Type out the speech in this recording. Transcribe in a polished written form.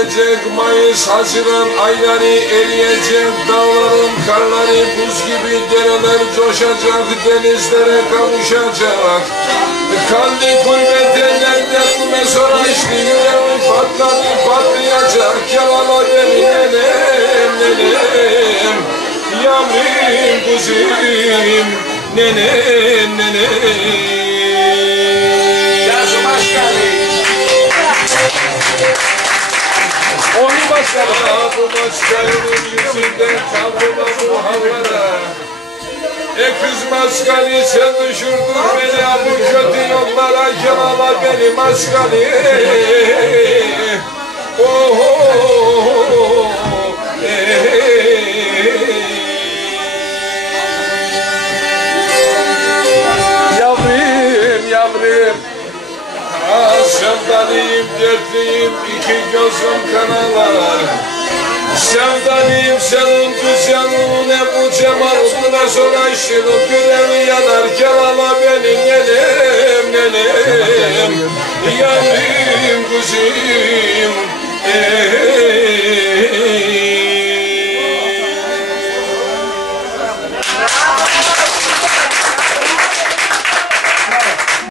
gelecek Mayıs, Haziran ayları eriyecek, dağların karları buz gibi, dereler coşacak, denizlere kavuşacak. Kalbi gurbet ellerde mesora işte, yüreği patlayacak. Yalala beni nenem, nenem, yavrum kuzum, nenem, nenem. Yazım aşkari. Onu başkanım. Bu maskarının yüzünden kaldım bu havada. Kız maskali sen düşürdün beni bu kötü yollara, Yalala beni maskali. Oh, yavrum, yavrum. Sevdalıyım, dertliyim, iki gözüm kanalar. Sevdalıyım senin güzelliğine, bu cemalına sonra işinin gülevi yanar. Yalala beni nenem, nenem, yavrum kuzum.